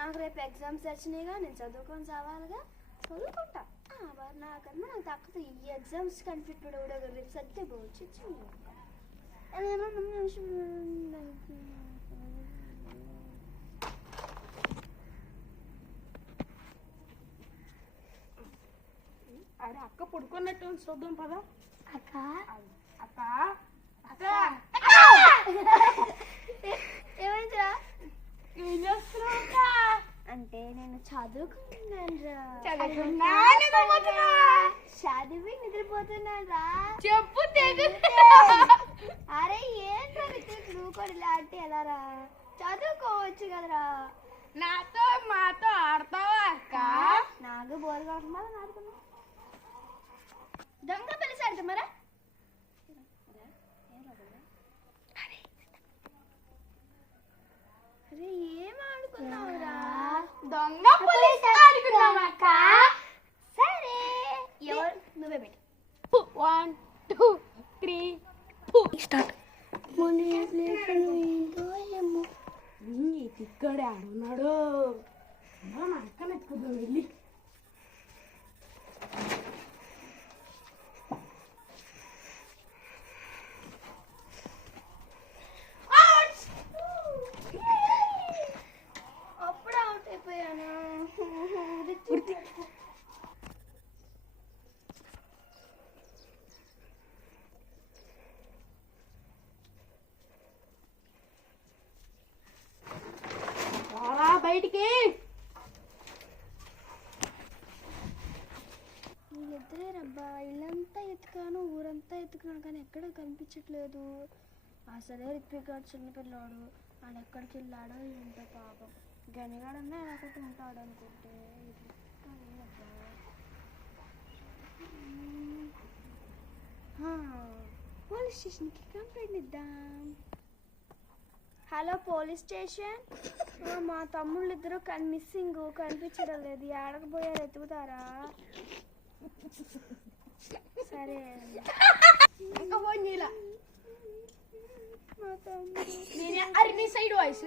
నాకు రేపు ఎగ్జామ్స్ వచ్చినాయిగా, నేను చదువుకొని చావాలిగా, చదువుకుంటా. నాకన్నా నాకు తక్కువ ఈ ఎగ్జామ్స్ కనిపెట్టుడు కూడా రేపు సత్తే పోవచ్చు. అరే అక్క పడుకున్నట్టు చూద్దాం పదా. అక్క అక్క అక్క ఏమైందిరా? ఏం చేస్తున్నావు? అంటే నేను చదువుకుంటున్నాను రా. చదివి నిద్రపోతున్నాను రా. చెప్పు తెగు. అరే ఏంట్రా నువ్వు కూడా ఇలాంటి ఎలా రా? చదువుకోవచ్చు కదరా. నాతో మాతో ఆడతావా అక్క? నాకు బోర్ కాకుండా ఆడుతున్నా. దొంగ పిలిచి ఆడుతున్నారా? అరే ఏం ఆడుకున్నావురా? దొంగ పోలీస్ ఆడుకున్నాం అక్క. సరే ఎవరు నువ్వే పెట్టి 1 2 3 స్టార్ట్. ఇక్కడే ఆడున్నాడు. మన అక్కన ఎక్కుదాం వెళ్ళి. అప్పుడు అవుట్ అయిపోయాను. బయటికి ఇద్దరే రబ్బా. ఇల్లంతా ఎత్తుకాను, ఊరంతా ఎత్తుకున్నాను, కానీ ఎక్కడ కనిపించట్లేదు. అసలే రిత్విక్ గారు చిన్నపిల్లాడు, ఆడు ఎక్కడికి వెళ్ళాడో ఏంటో పాపం. గనిగాడన్నా ఎలాగొట్టి ఉంటాడు అనుకుంటే పోలీస్ స్టేషన్కి కంప్లైంట్ ఇద్దాం. హలో పోలీస్ స్టేషన్, మా తమ్ముళ్ళు ఇద్దరు మిస్సింగ్, కనిపించడం లేదు. ఆడకపోయారు, ఎత్తుకుతారా? సరే ఇంకా ఫోన్ చేయాల. మా తమ్ముడు అరే నీ సైడ్ వాయిస్